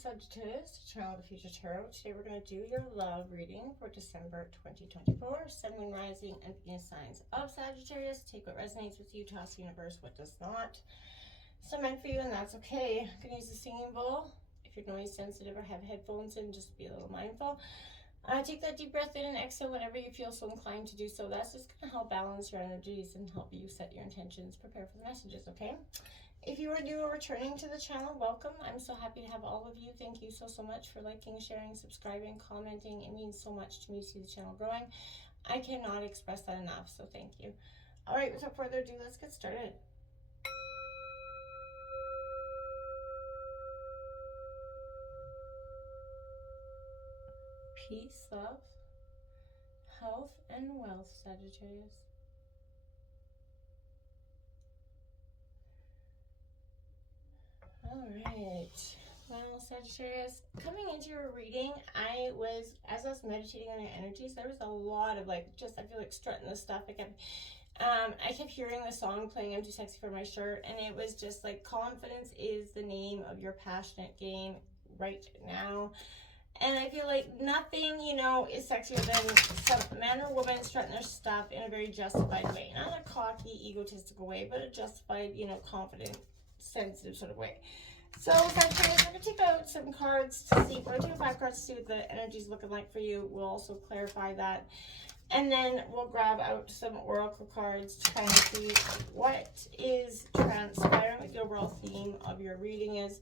Sagittarius, Channel of the Future Tarot. Today we're going to do your love reading for December 2024. Sun, Moon, Rising, and Venus signs of Sagittarius. Take what resonates with you, toss the universe what does not. It's not meant for you, and that's okay. I'm going to use a singing bowl. If you're noise sensitive or have headphones in, just be a little mindful. Take that deep breath in and exhale whenever you feel so inclined to do so. That's just going to help balance your energies and help you set your intentions, prepare for the messages, okay? If you are new or returning to the channel, welcome. I'm so happy to have all of you. Thank you so much for liking, sharing, subscribing, commenting. It means so much to me to see the channel growing. I cannot express that enough, so thank you. All right, without further ado, let's get started. Peace, love, health, and wealth, Sagittarius. All right, well, Sagittarius, coming into your reading, as I was meditating on your energies, there was a lot of I feel like strutting this stuff. I kept hearing the song playing, I'm Too Sexy for My Shirt, and it was just like, confidence is the name of your passionate game right now. And I feel like nothing, is sexier than some man or woman strutting their stuff in a very justified way. Not a cocky, egotistical way, but a justified, confident, sensitive sort of way. So, Sagittarius, we're going to take out some cards to see, we're going to take 5 cards to see what the energy is looking like for you. We'll also clarify that. And then we'll grab out some oracle cards to kind of see what is transpiring, what the overall theme of your reading is.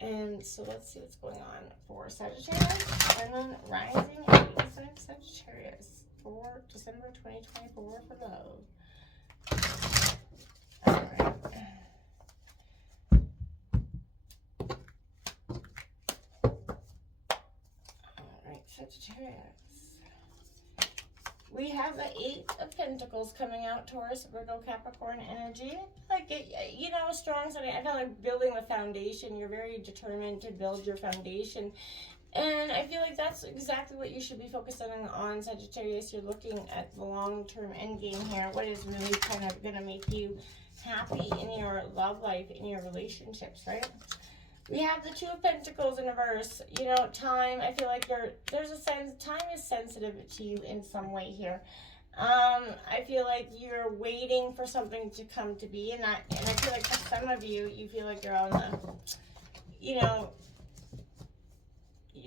And so let's see what's going on for Sagittarius, Sun, Rising, and Venus sign Sagittarius for December 2024 for love. All right. All right, Sagittarius. We have the 8 of Pentacles coming out, Taurus, Virgo, Capricorn energy. Strong setting. I feel like building the foundation. You're very determined to build your foundation. And I feel like that's exactly what you should be focusing on, Sagittarius. You're looking at the long-term end game here. What is really kind of going to make you happy in your love life, in your relationships, right? We have the 2 of Pentacles in reverse. Time, I feel like there's a sense, time is sensitive to you in some way here. I feel like you're waiting for something to come to be, and I feel like for some of you, you feel like you're on the, you're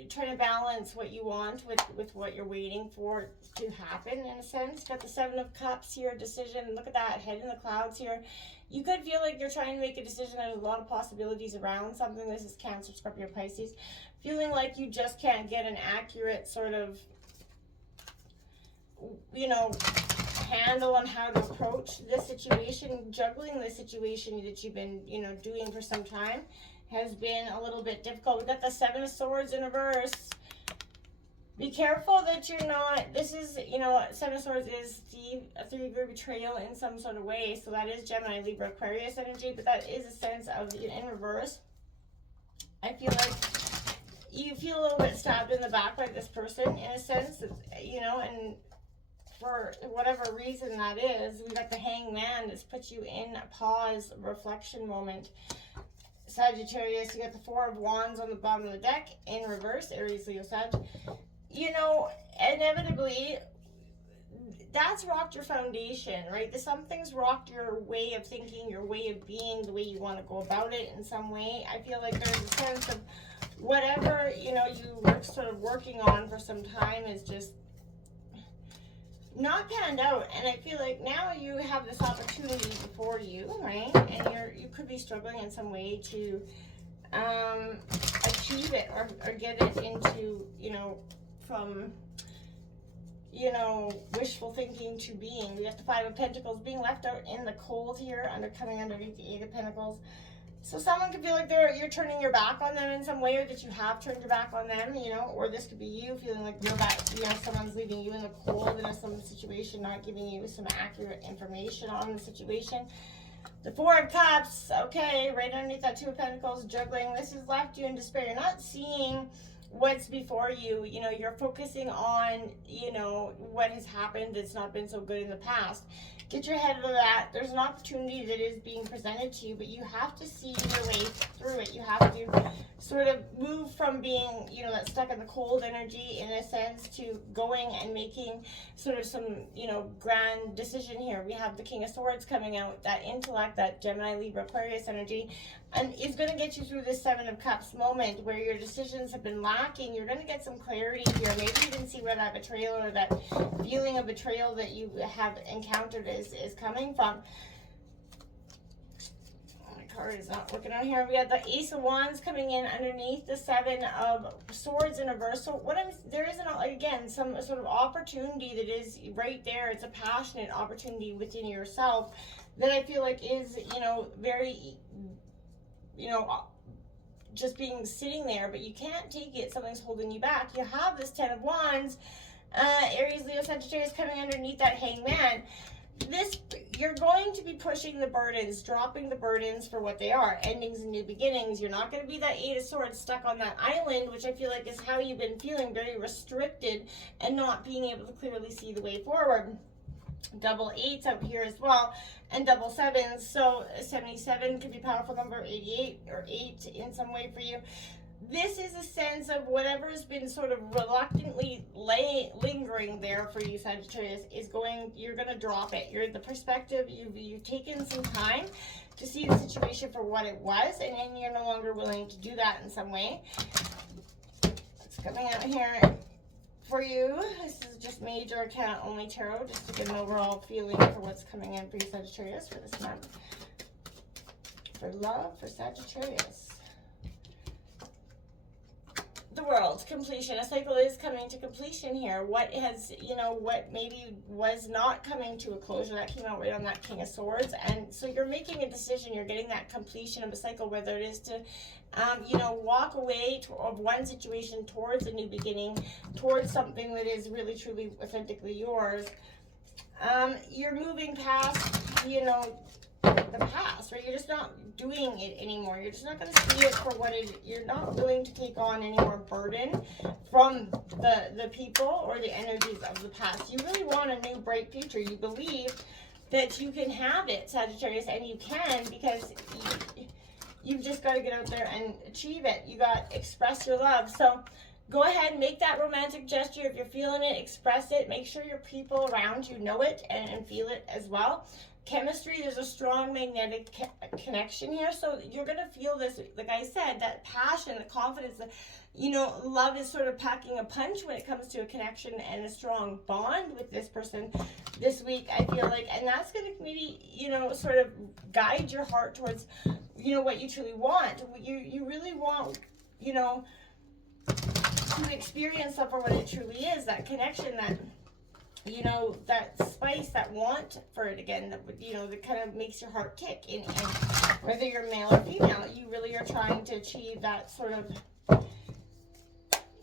trying to balance what you want with what you're waiting for to happen, in a sense. Got the 7 of Cups here, decision. Look at that, head in the clouds here. You could feel like you're trying to make a decision. There's a lot of possibilities around something. This is Cancer, Scorpio, Pisces. Feeling like you just can't get an accurate sort of, handle on how to approach this situation. Juggling the situation that you've been, doing for some time has been a little bit difficult. We've got the 7 of Swords in reverse. Be careful that you're not, this is, 7 of Swords is a 3-degree betrayal in some sort of way. So that is Gemini, Libra, Aquarius energy, but that is a sense of, in reverse. I feel like you feel a little bit stabbed in the back by this person, in a sense, and for whatever reason that is, we've got the Hangman that's put you in a pause, reflection moment. Sagittarius, you got the 4 of Wands on the bottom of the deck in reverse, Aries, Leo, Sag. Inevitably, that's rocked your foundation, right? Something's rocked your way of thinking, your way of being, the way you want to go about it in some way. I feel like there's a sense of whatever, you were sort of working on for some time is just not panned out, and I feel like now you have this opportunity before you, right? And you could be struggling in some way to achieve it or get it into, from, wishful thinking to being. We got the 5 of Pentacles being left out in the cold here, coming underneath the 8 of Pentacles. So someone could feel like you're turning your back on them in some way, or that you have turned your back on them, or this could be you feeling like you're back, someone's leaving you in the cold in some situation, not giving you some accurate information on the situation. The 4 of Cups, okay, right underneath that 2 of Pentacles, juggling. This has left you in despair. You're not seeing what's before you. You know, you're focusing on, you know, what has happened that's not been so good in the past. Get your head out of that. There's an opportunity that is being presented to you, but you have to see your way through it. You have to sort of move from being, you know, that stuck in the cold energy in a sense to going and making sort of some, you know, grand decision here. We have the King of Swords coming out, that intellect, that Gemini, Libra, Aquarius energy, and is going to get you through this Seven of Cups moment where your decisions have been lacking. You're going to get some clarity here. Maybe you can see where that betrayal or that feeling of betrayal that you have encountered is coming from. My card is not working out here. We got the Ace of Wands coming in underneath the Seven of Swords in reverse. So there is again some sort of opportunity that is right there. It's a passionate opportunity within yourself that I feel like is, you know, very, you know, just being sitting there, but you can't take it. Something's holding you back. You have this Ten of Wands, Aries, Leo, Sagittarius coming underneath that Hangman. You're going to be pushing the burdens, dropping the burdens for what they are, endings and new beginnings. You're not going to be that Eight of Swords stuck on that island, which I feel like is how you've been feeling, very restricted and not being able to clearly see the way forward. Double eights out here as well, and double sevens. So 77 could be a powerful number, 88 or 8 in some way for you. This is a sense of whatever has been sort of reluctantly lingering there for you, Sagittarius, you're going to drop it. You're in the perspective, you've taken some time to see the situation for what it was, and then you're no longer willing to do that in some way. It's coming out here for you. This is just major account only tarot, just to get an overall feeling for what's coming in for you, Sagittarius, for this month. For love, for Sagittarius. The World, completion. A cycle is coming to completion here. What has, you know, what maybe was not coming to a closure, that came out right on that King of Swords. And so you're making a decision. You're getting that completion of a cycle, whether it is to, you know, walk away of one situation towards a new beginning, towards something that is really, truly, authentically yours. You're moving past, you know, the past, right? You're just not doing it anymore. You're just not going to see it for what it is. You're not willing to take on any more burden from the people or the energies of the past. You really want a new bright future. You believe that you can have it, Sagittarius, and you can, because you've just got to get out there and achieve it. You got to express your love. So go ahead and make that romantic gesture. If you're feeling it, express it. Make sure your people around you know it and feel it as well. Chemistry, there's a strong magnetic connection here, so you're going to feel this, like I said, that passion, the confidence, you know, love is sort of packing a punch when it comes to a connection and a strong bond with this person this week, I feel like, and that's going to maybe, you know, sort of guide your heart towards, you know, what you truly want. You really want, you know, to experience stuff for what it truly is, that connection, that, you know, that spice, that want for it again, that, you know, that kind of makes your heart tick. And whether you're male or female, you really are trying to achieve that sort of,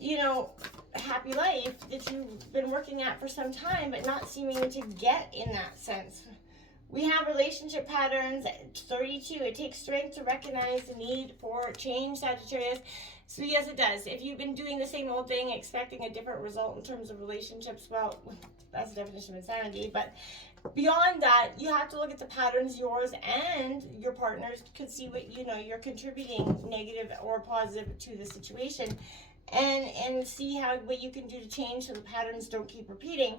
you know, happy life that you've been working at for some time, but not seeming to get in that sense. We have relationship patterns, 32. It takes strength to recognize the need for change, Sagittarius. So yes, it does. If you've been doing the same old thing, expecting a different result in terms of relationships, well, that's the definition of insanity. But beyond that, you have to look at the patterns yours and your partners could see what, you know, you're contributing negative or positive to the situation, and see what you can do to change so the patterns don't keep repeating.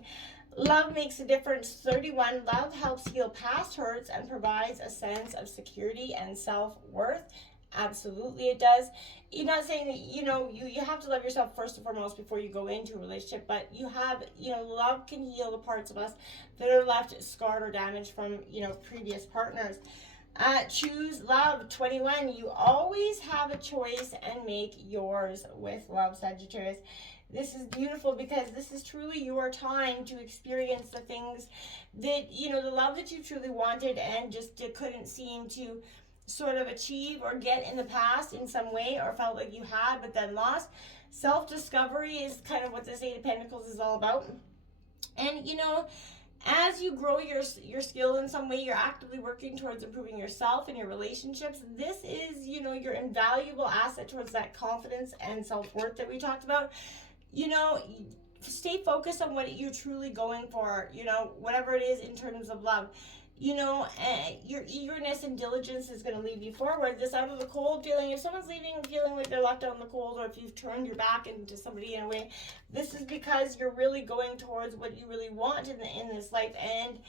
Love makes a difference, 31. Love helps heal past hurts and provides a sense of security and self-worth. Absolutely it does. You're not saying that, you know, you have to love yourself first and foremost before you go into a relationship, but you have, you know, love can heal the parts of us that are left scarred or damaged from, you know, previous partners. Choose love, 21. You always have a choice and make yours with love, Sagittarius. This is beautiful because this is truly your time to experience the things that, you know, the love that you truly wanted and just couldn't seem to sort of achieve or get in the past in some way, or felt like you had but then lost. Self-discovery is kind of what this Eight of Pentacles is all about. And, you know, As you grow your skill in some way, you're actively working towards improving yourself and your relationships. This is, you know, your invaluable asset towards that confidence and self-worth that we talked about. You know, stay focused on what you're truly going for, you know, whatever it is in terms of love. You know, your eagerness and diligence is going to lead you forward. This out of the cold feeling, if someone's leaving feeling like they're left out in the cold, or if you've turned your back into somebody in a way, this is because you're really going towards what you really want in this life. And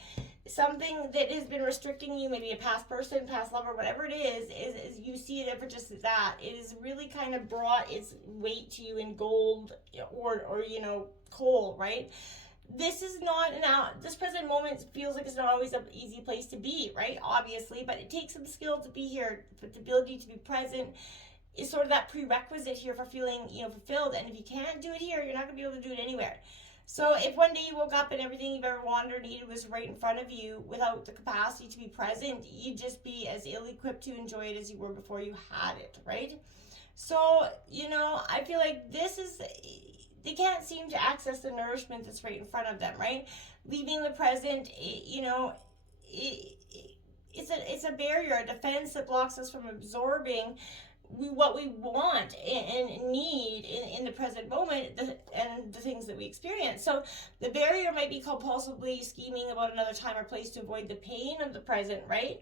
something that has been restricting you, maybe a past person, past lover, whatever it is you see it for just that. It has really kind of brought its weight to you in gold or you know, coal, right? This is not this present moment feels like it's not always an easy place to be, right? Obviously, but it takes some skill to be here. But the ability to be present is sort of that prerequisite here for feeling, you know, fulfilled. And if you can't do it here, you're not going to be able to do it anywhere. So if one day you woke up and everything you've ever wanted or needed was right in front of you without the capacity to be present, you'd just be as ill-equipped to enjoy it as you were before you had it, right? So, you know, I feel like this is, they can't seem to access the nourishment that's right in front of them, right? Leaving the present, you know, it's a barrier, a defense that blocks us from absorbing what we want and need in the present moment and the things that we experience. So the barrier might be compulsively scheming about another time or place to avoid the pain of the present, right?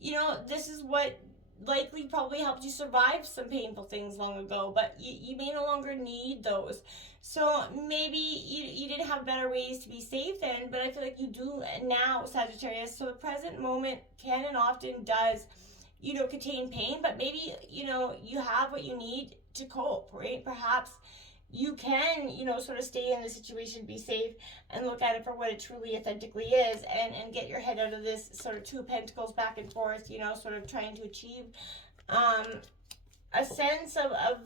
You know, this is what likely probably helped you survive some painful things long ago, but you may no longer need those. So maybe you didn't have better ways to be safe then, but I feel like you do now, Sagittarius. So the present moment can and often does, you know, contain pain, but maybe, you know, you have what you need to cope, right? Perhaps you can, you know, sort of stay in the situation, be safe, and look at it for what it truly authentically is, and get your head out of this sort of two of pentacles back and forth, you know, sort of trying to achieve a sense of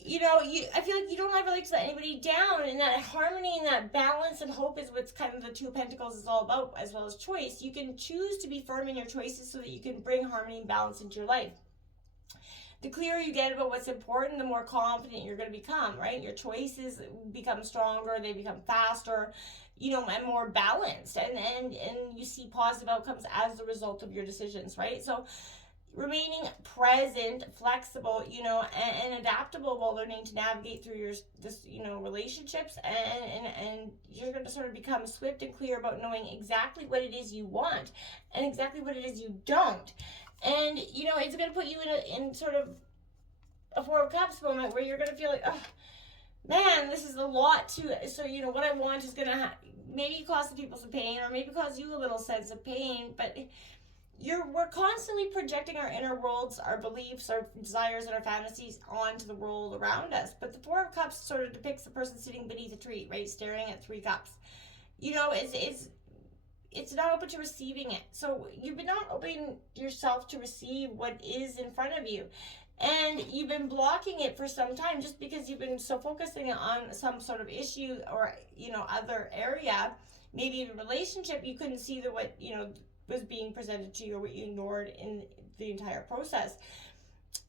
you know, I feel like you don't ever like to let anybody down, and that harmony and that balance and hope is what's kind of the two of pentacles is all about, as well as choice. You can choose to be firm in your choices so that you can bring harmony and balance into your life. The clearer you get about what's important, the more confident you're going to become, right? Your choices become stronger, they become faster, you know, and more balanced, and you see positive outcomes as the result of your decisions, right? So remaining present, flexible, you know, and adaptable while learning to navigate through you know, relationships, and you're going to sort of become swift and clear about knowing exactly what it is you want and exactly what it is you don't. And, you know, it's going to put you in sort of a Four of Cups moment where you're going to feel like, oh, man, this is a lot to, so, you know, what I want is going to maybe cause some people some pain, or maybe cause you a little sense of pain, but we're constantly projecting our inner worlds, our beliefs, our desires, and our fantasies onto the world around us. But the Four of Cups sort of depicts the person sitting beneath a tree, right, staring at three cups. You know, it's not open to receiving it. So you've been not opening yourself to receive what is in front of you. And you've been blocking it for some time just because you've been so focusing on some sort of issue or, you know, other area, maybe even relationship. You couldn't see what, you know, was being presented to you, or what you ignored in the entire process.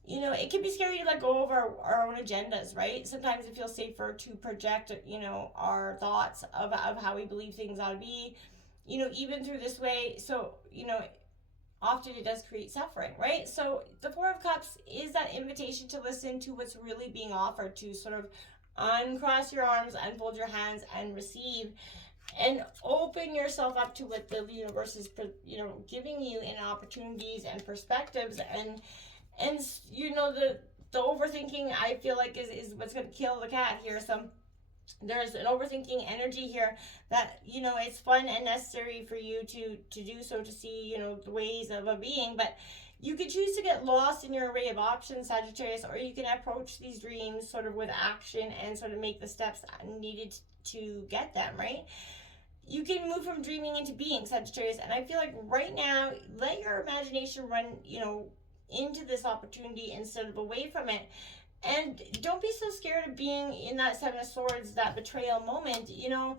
You know, it can be scary to let go of our own agendas, right? Sometimes it feels safer to project, you know, our thoughts of how we believe things ought to be, you know, even through this way. So, you know, often it does create suffering, right? So the Four of Cups is that invitation to listen to what's really being offered, to sort of uncross your arms, unfold your hands, and receive, and open yourself up to what the universe is, you know, giving you in opportunities and perspectives. And you know, the overthinking, I feel like is what's going to kill the cat here. So there's an overthinking energy here that, you know, it's fun and necessary for you to do so, to see, you know, the ways of a being, but you could choose to get lost in your array of options, Sagittarius, or you can approach these dreams sort of with action and sort of make the steps needed to get them, right? You can move from dreaming into being, Sagittarius, and I feel like right now, let your imagination run, you know, into this opportunity instead of away from it. And don't be so scared of being in that Seven of Swords, that betrayal moment. You know,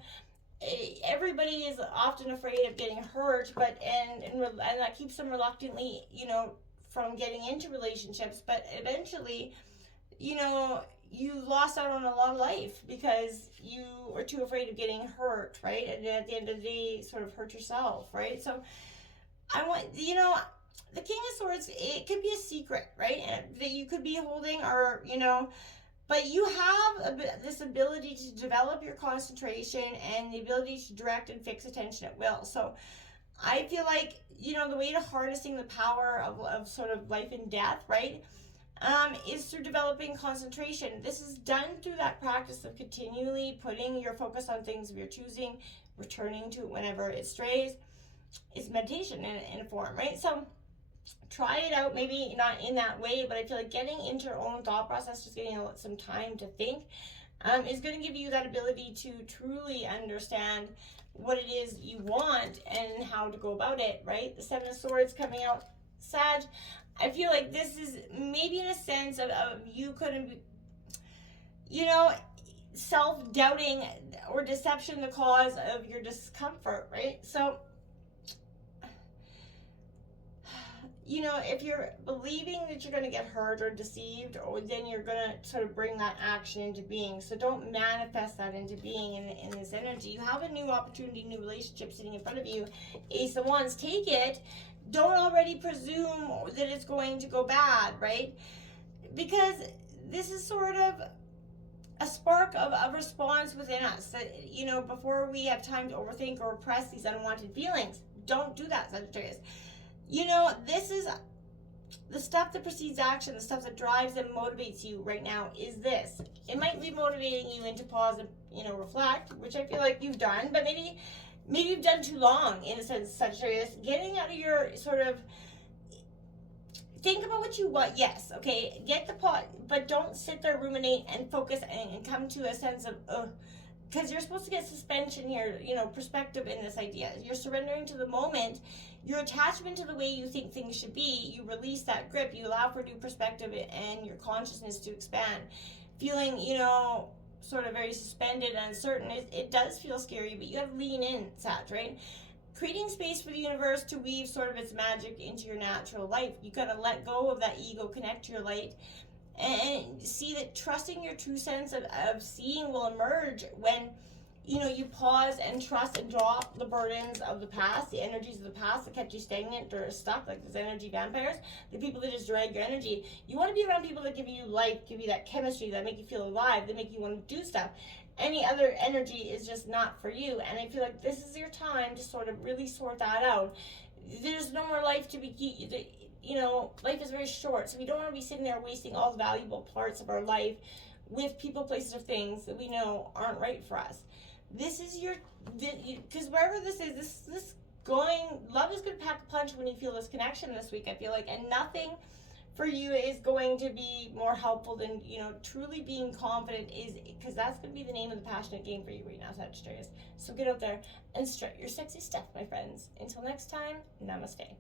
everybody is often afraid of getting hurt, but and that keeps them reluctantly, you know, from getting into relationships. But eventually, you know, you lost out on a lot of life because you were too afraid of getting hurt, right? And at the end of the day, sort of hurt yourself, right? So I want, you know, the King of Swords, it could be a secret, right? And that you could be holding, or, you know, but you have this ability to develop your concentration and the ability to direct and fix attention at will. So I feel like, you know, the way to harnessing the power of sort of life and death, right, is through developing concentration. This is done through that practice of continually putting your focus on things of your choosing, returning to it whenever it strays. It's meditation in a form, right? So try it out, maybe not in that way, but I feel like getting into your own thought process, just getting some time to think, is going to give you that ability to truly understand what it is you want and how to go about it, right? The Seven of Swords coming out, Sag. I feel like this is maybe in a sense of you couldn't be, you know, self-doubting or deception the cause of your discomfort, right? So, you know, if you're believing that you're going to get hurt or deceived, or then you're going to sort of bring that action into being. So don't manifest that into being in this energy. You have a new opportunity, new relationship sitting in front of you. Ace of Wands, take it. Don't already presume that it's going to go bad, right? Because this is sort of a spark of response within us that, you know, before we have time to overthink or repress these unwanted feelings. Don't do that, Sagittarius. You know, this is the stuff that precedes action, the stuff that drives and motivates you right now is this. It might be motivating you into pause and, you know, reflect, which I feel like you've done, but maybe you've done too long in a sense, Sagittarius. Getting out of your sort of, think about what you want, yes, okay, get the pot, but don't sit there, ruminate, and focus and come to a sense of, because you're supposed to get suspension here, you know, perspective in this idea. You're surrendering to the moment. Your attachment to the way you think things should be, you release that grip, you allow for new perspective and your consciousness to expand. Feeling, you know, sort of very suspended and uncertain, it does feel scary, but you have to lean in, Sag, right? Creating space for the universe to weave sort of its magic into your natural life. You gotta let go of that ego, connect to your light, and see that trusting your true sense of seeing will emerge when, you know, you pause and trust and drop the burdens of the past, the energies of the past that kept you stagnant or stuck, like those energy vampires, the people that just drag your energy. You want to be around people that give you life, give you that chemistry, that make you feel alive, that make you want to do stuff. Any other energy is just not for you, and I feel like this is your time to sort of really sort that out. There's no more life to be, you know, life is very short, so we don't want to be sitting there wasting all the valuable parts of our life with people, places, or things that we know aren't right for us. This is your, because wherever this is, this going, love is going to pack a punch when you feel this connection this week, I feel like, and nothing for you is going to be more helpful than, you know, truly being confident, is because that's going to be the name of the passionate game for you right now, Sagittarius. So get out there and strut your sexy stuff, my friends. Until next time, namaste.